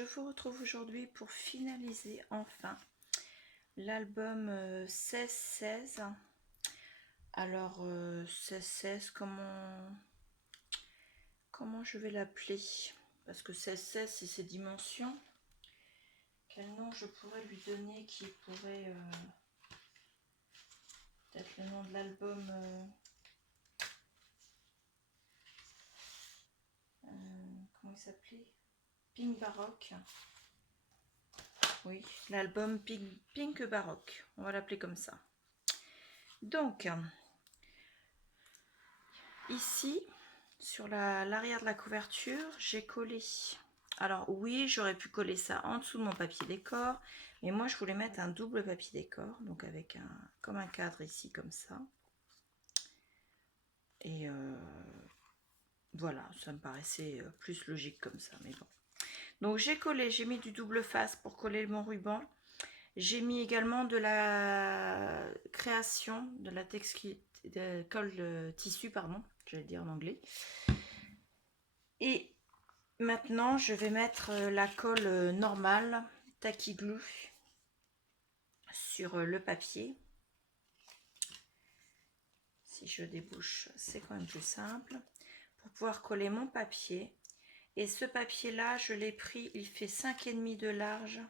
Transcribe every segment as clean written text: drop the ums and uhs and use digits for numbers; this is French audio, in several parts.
je vous retrouve aujourd'hui pour finaliser enfin l'album 16-16. Alors 16-16, comment je vais l'appeler? Parce que 16-16 c'est ses dimensions. Quel nom je pourrais lui donner qui pourrait peut-être le nom de l'album comment il s'appelait? Pink Baroque. Oui, l'album Pink Baroque, on va l'appeler comme ça. Donc, ici, sur l'arrière de la couverture, j'ai collé. Alors oui, j'aurais pu coller ça en dessous de mon papier décor, mais moi je voulais mettre un double papier décor, donc avec comme un cadre ici, comme ça. Et voilà, ça me paraissait plus logique comme ça, mais bon. Donc j'ai collé, j'ai mis du double face pour coller mon ruban. J'ai mis également de la création, de la colle tissu, pardon, j'allais dire en anglais. Et maintenant, je vais mettre la colle normale, Tacky Glue, sur le papier. Si je débouche, c'est quand même plus simple. Pour pouvoir coller mon papier. Et ce papier-là, je l'ai pris, il fait 5,5 de large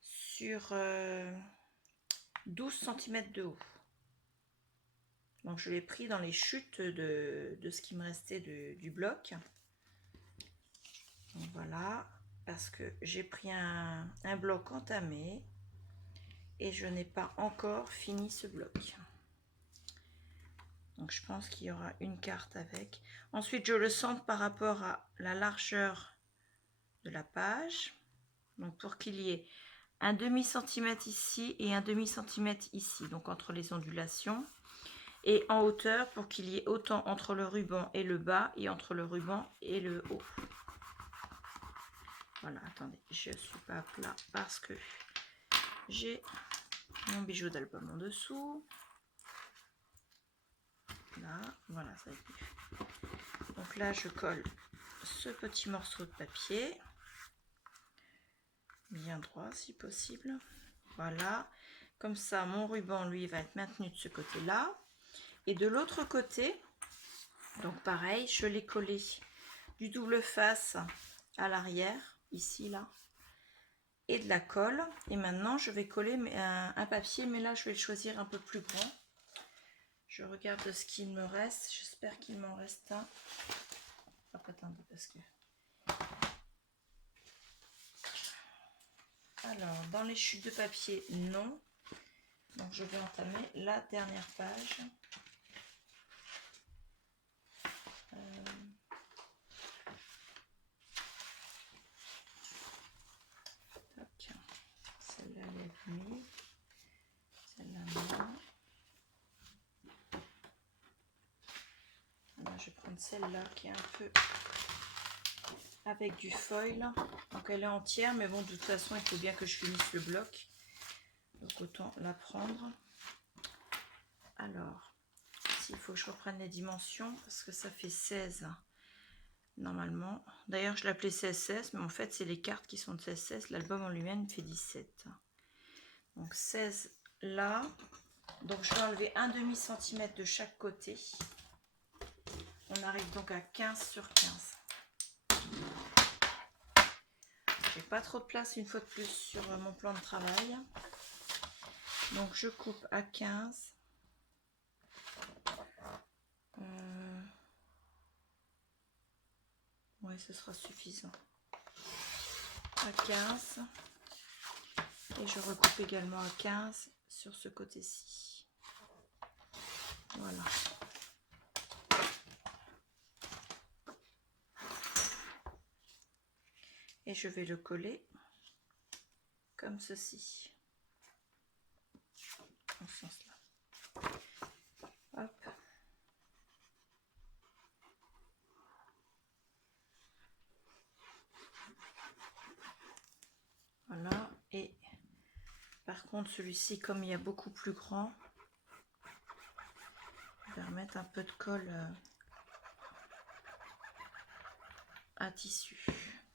sur 12 cm de haut. Donc je l'ai pris dans les chutes de ce qui me restait du bloc. Donc voilà, parce que j'ai pris un bloc entamé et je n'ai pas encore fini ce bloc. Donc je pense qu'il y aura une carte avec. Ensuite je le centre par rapport à la largeur de la page. Donc pour qu'il y ait un demi-centimètre ici et un demi-centimètre ici, donc entre les ondulations. Et en hauteur pour qu'il y ait autant entre le ruban et le bas et entre le ruban et le haut. Voilà, attendez, je suis pas à plat parce que j'ai mon bijou d'album en dessous. Là, voilà, ça va être mieux. Donc là, je colle ce petit morceau de papier. Bien droit si possible. Voilà, comme ça, mon ruban, lui, va être maintenu de ce côté-là. Et de l'autre côté, donc pareil, je l'ai collé du double face à l'arrière, ici, là. Et de la colle. Et maintenant, je vais coller un papier, mais là, je vais le choisir un peu plus grand. Je regarde ce qu'il me reste. J'espère qu'il m'en reste un. Hop, attendez, parce que... Alors, dans les chutes de papier, non. Donc, je vais entamer la dernière page. Celle-là, elle est venue. Celle-là, non. Là, je vais prendre celle-là qui est un peu avec du foil. Donc, elle est entière, mais bon, de toute façon, il faut bien que je finisse le bloc. Donc, autant la prendre. Alors, il faut que je reprenne les dimensions parce que ça fait 16 normalement. D'ailleurs, je l'appelais 16-16, mais en fait, c'est les cartes qui sont de 16-16. L'album en lui-même fait 17. Donc 16 là. Donc je vais enlever un demi-centimètre de chaque côté. On arrive donc à 15 sur 15. J'ai pas trop de place une fois de plus sur mon plan de travail. Donc je coupe à 15. Oui, ce sera suffisant. À 15. Et je recoupe également à 15 sur ce côté-ci. Voilà. Et je vais le coller comme ceci. Dans ce sens-là. Hop. Voilà. Et par contre, celui-ci, comme il y a beaucoup plus grand, je vais remettre un peu de colle à tissu.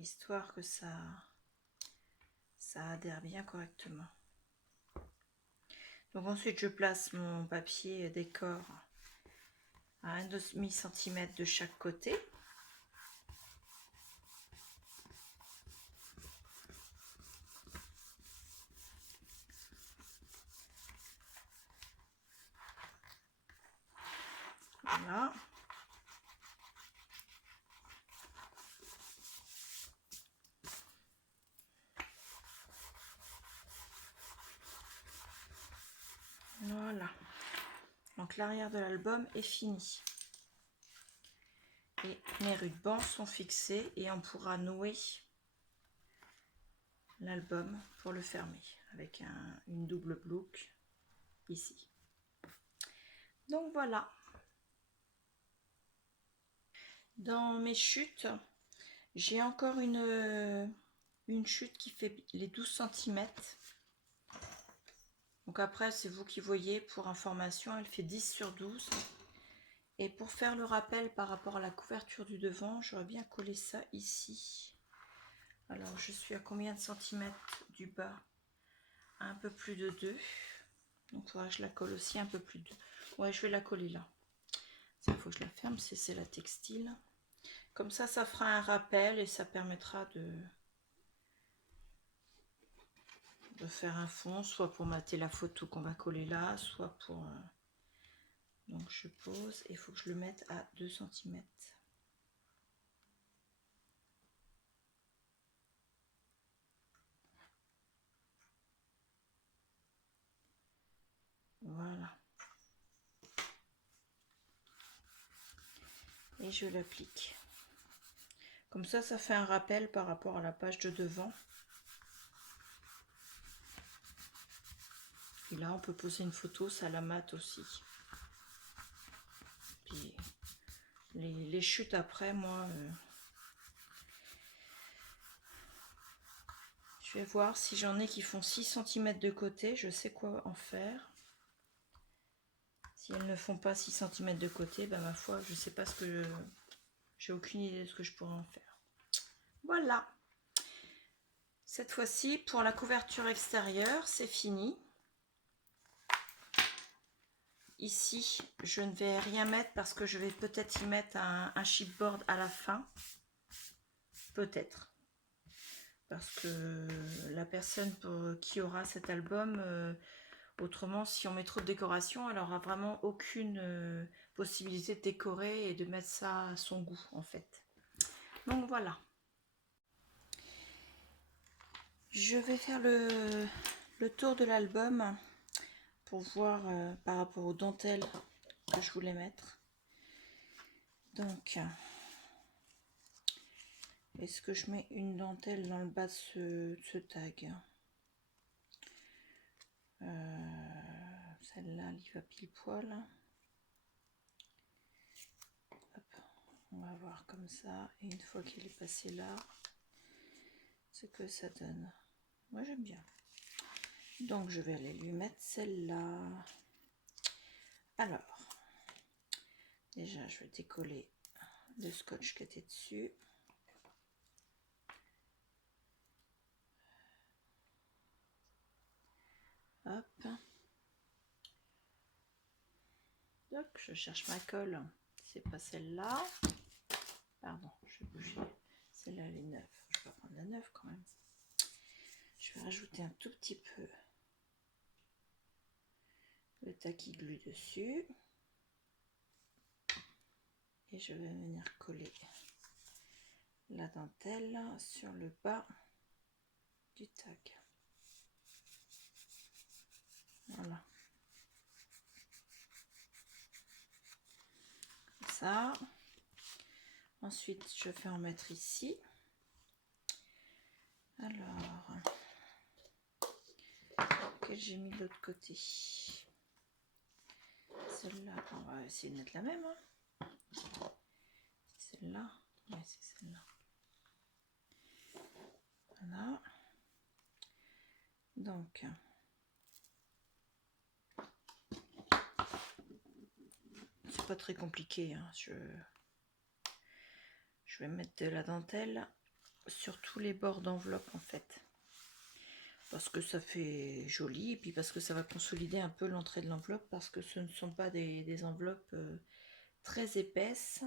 histoire que ça adhère bien correctement. Donc ensuite je place mon papier décor à 1,5 cm de chaque côté. Voilà. Voilà. Donc l'arrière de l'album est fini. Et mes rubans sont fixés et on pourra nouer l'album pour le fermer avec une double boucle ici. Donc voilà. Dans mes chutes, j'ai encore une chute qui fait les 12 cm. Donc après, c'est vous qui voyez, pour information, elle fait 10 sur 12. Et pour faire le rappel par rapport à la couverture du devant, j'aurais bien collé ça ici. Alors, je suis à combien de centimètres du bas? Un peu plus de 2. Donc, il faudra que je la colle aussi un peu plus de 2. Ouais, je vais la coller là. Il faut que je la ferme, c'est la textile. Comme ça fera un rappel et ça permettra de faire un fond, soit pour mater la photo qu'on va coller là, soit pour... Donc je pose et il faut que je le mette à 2 cm. Voilà. Et je l'applique. Comme ça fait un rappel par rapport à la page de devant. Et là, on peut poser une photo, ça la mate aussi. Puis les chutes après, moi, je vais voir si j'en ai qui font 6 cm de côté. Je sais quoi en faire. Si elles ne font pas 6 cm de côté, ben ma foi, je sais pas ce que j'ai aucune idée de ce que je pourrais en faire. Voilà. Cette fois-ci, pour la couverture extérieure, c'est fini. Ici, je ne vais rien mettre parce que je vais peut-être y mettre un chipboard à la fin. Peut-être. Parce que la personne qui aura cet album, autrement, si on met trop de décoration, elle aura vraiment aucune possibilité de décorer et de mettre ça à son goût, en fait. Donc voilà. Je vais faire le tour de l'album pour voir par rapport aux dentelles que je voulais mettre. Donc, est-ce que je mets une dentelle dans le bas de ce tag? Celle-là, elle y va pile poil. Hop, on va voir comme ça. Et une fois qu'elle est passée là, ce que ça donne. Moi, j'aime bien. Donc, je vais aller lui mettre celle-là. Alors, déjà, je vais décoller le scotch qui était dessus. Hop. Donc, je cherche ma colle. C'est pas celle-là. Pardon, je vais bouger. Celle-là, elle est neuve. Je vais prendre la neuve quand même. Je vais rajouter un tout petit peu le tacky glue dessus. Et je vais venir coller la dentelle sur le bas du tag. Voilà. Ça. Ensuite, je vais en mettre ici. Alors, que j'ai mis de l'autre côté. Celle-là, on va essayer de mettre la même. Hein. Celle-là, oui, c'est celle-là. Voilà. Donc, c'est pas très compliqué. Hein. Je vais mettre de la dentelle sur tous les bords d'enveloppe en fait. Parce que ça fait joli et puis parce que ça va consolider un peu l'entrée de l'enveloppe parce que ce ne sont pas des enveloppes très épaisses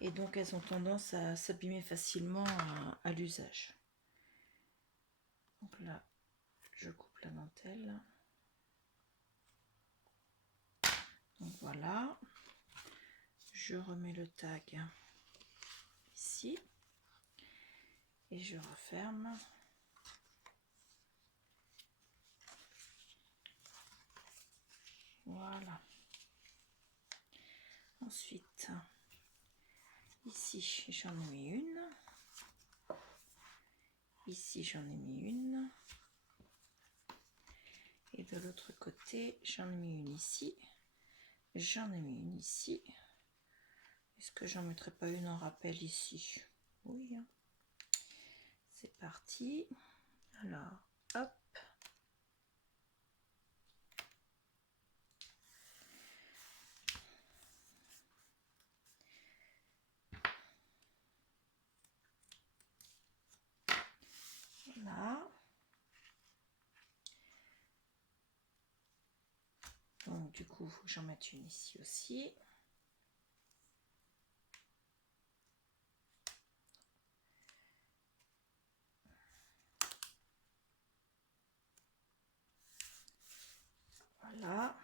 et donc elles ont tendance à s'abîmer facilement à l'usage. Donc là, je coupe la dentelle. Donc voilà, je remets le tag ici et je referme. Voilà. Ensuite, ici j'en ai mis une. Ici j'en ai mis une. Et de l'autre côté, j'en ai mis une ici. J'en ai mis une ici. Est-ce que j'en mettrai pas une en rappel ici? Oui. Hein. C'est parti. Alors, hop. Voilà. Donc du coup, il faut que j'en mette une ici aussi. Voilà.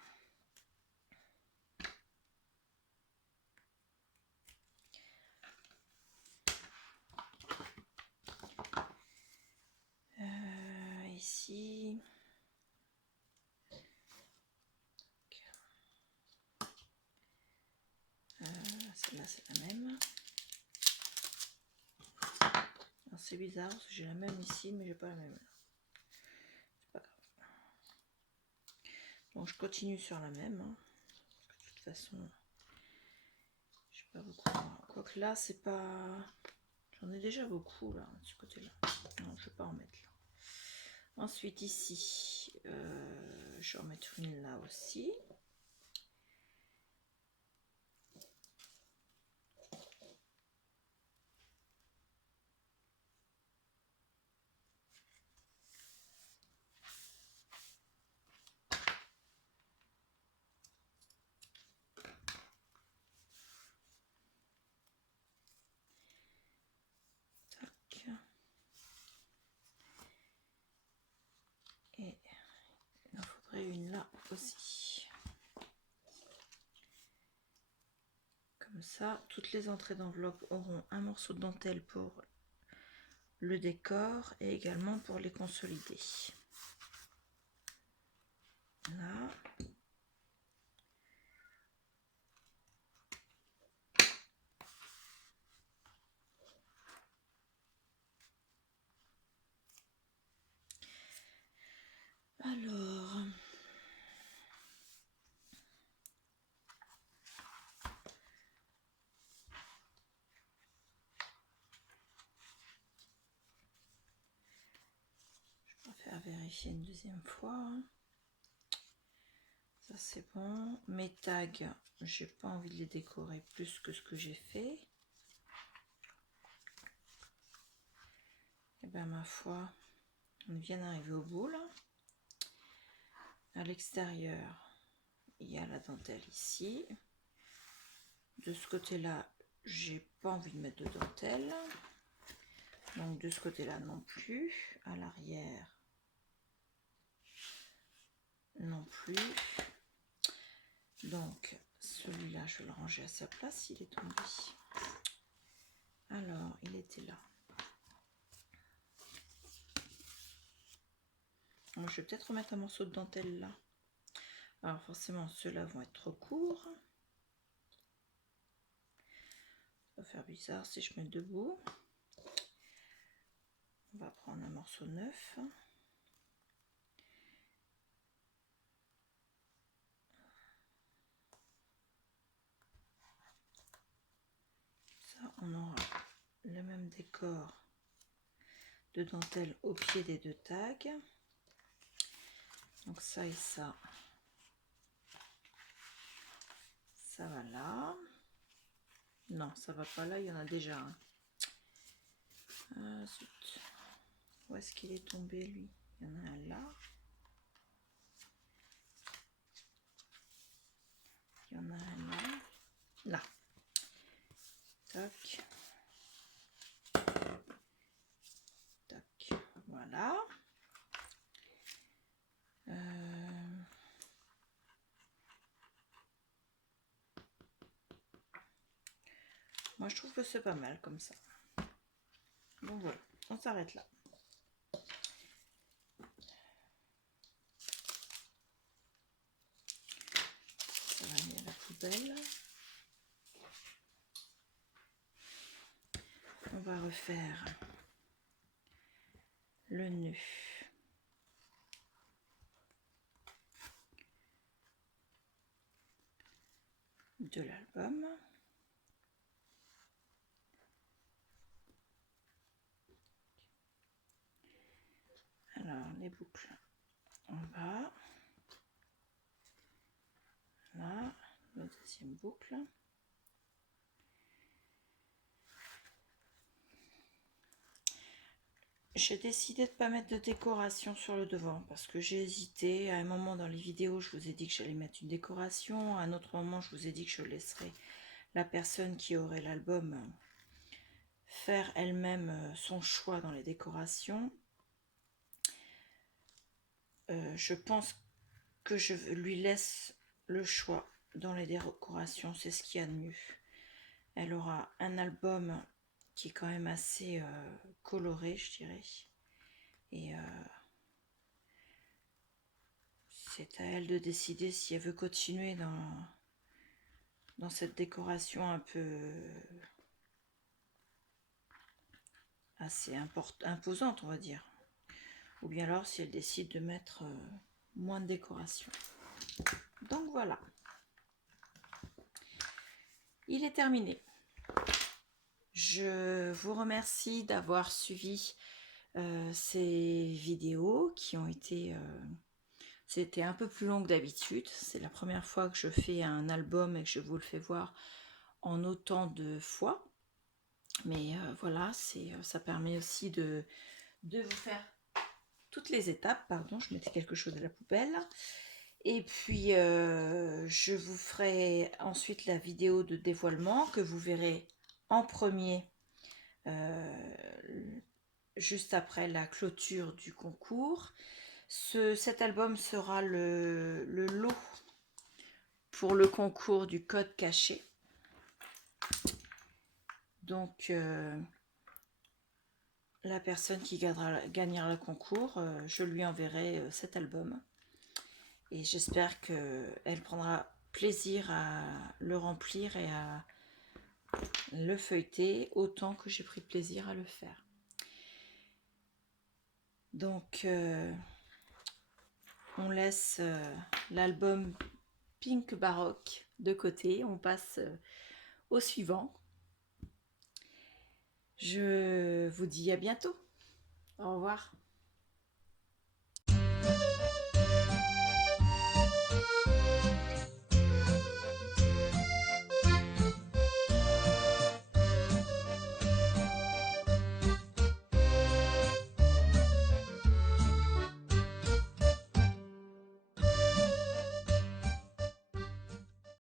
Ici. Celle-là, c'est la même. C'est bizarre parce que j'ai la même ici, mais j'ai pas la même là. C'est pas grave. Donc je continue sur la même. Hein. De toute façon, j'ai pas beaucoup. Quoique là, c'est pas. J'en ai déjà beaucoup là, de ce côté-là. Non, je vais pas en mettre là. Ensuite, ici, je vais en mettre une là aussi. Et il en faudrait une là aussi. Comme ça, toutes les entrées d'enveloppe auront un morceau de dentelle pour le décor et également pour les consolider. Là. Alors, je préfère vérifier une deuxième fois. Ça c'est bon. Mes tags, j'ai pas envie de les décorer plus que ce que j'ai fait. Et bien ma foi, on vient d'arriver au bout là. À l'extérieur, il y a la dentelle ici. De ce côté-là, j'ai pas envie de mettre de dentelle. Donc de ce côté-là non plus. À l'arrière, non plus. Donc celui-là, je vais le ranger à sa place. Il est tombé. Alors, il était là. Donc, je vais peut-être remettre un morceau de dentelle là. Alors forcément, ceux-là vont être trop courts. Ça va faire bizarre si je mets debout. On va prendre un morceau neuf. Ça, on aura le même décor de dentelle au pied des deux tags. Donc ça et ça. Ça va là. Non, ça va pas là, il y en a déjà un. Ah, zut. Où est-ce qu'il est tombé, lui? Il y en a un là. Il y en a un là. Là. Tac. Tac. Voilà. Moi, je trouve que c'est pas mal comme ça. Donc voilà, on s'arrête là. Ça va aller à la poubelle. On va refaire le nœud de l'album. Alors, les boucles en bas. Là, la deuxième boucle. J'ai décidé de ne pas mettre de décoration sur le devant parce que j'ai hésité. À un moment dans les vidéos, je vous ai dit que j'allais mettre une décoration. À un autre moment, je vous ai dit que je laisserais la personne qui aurait l'album faire elle-même son choix dans les décorations. Je pense que je lui laisse le choix dans les décorations, c'est ce qu'il y a de mieux. Elle aura un album qui est quand même assez coloré, je dirais. Et c'est à elle de décider si elle veut continuer dans cette décoration un peu assez imposante, on va dire. Ou bien alors si elle décide de mettre moins de décoration. Donc voilà. Il est terminé. Je vous remercie d'avoir suivi ces vidéos qui ont été... c'était un peu plus long que d'habitude. C'est la première fois que je fais un album et que je vous le fais voir en autant de fois. Mais voilà, ça permet aussi de vous faire toutes les étapes. Pardon, je mettais quelque chose à la poubelle. Et puis, je vous ferai ensuite la vidéo de dévoilement que vous verrez en premier, juste après la clôture du concours. Cet album sera le lot pour le concours du code caché. Donc, la personne qui gagnera le concours, je lui enverrai cet album. Et j'espère qu'elle prendra plaisir à le remplir et à le feuilleter autant que j'ai pris plaisir à le faire. Donc, on laisse l'album Pink Baroque de côté. On passe au suivant. Je vous dis à bientôt. Au revoir.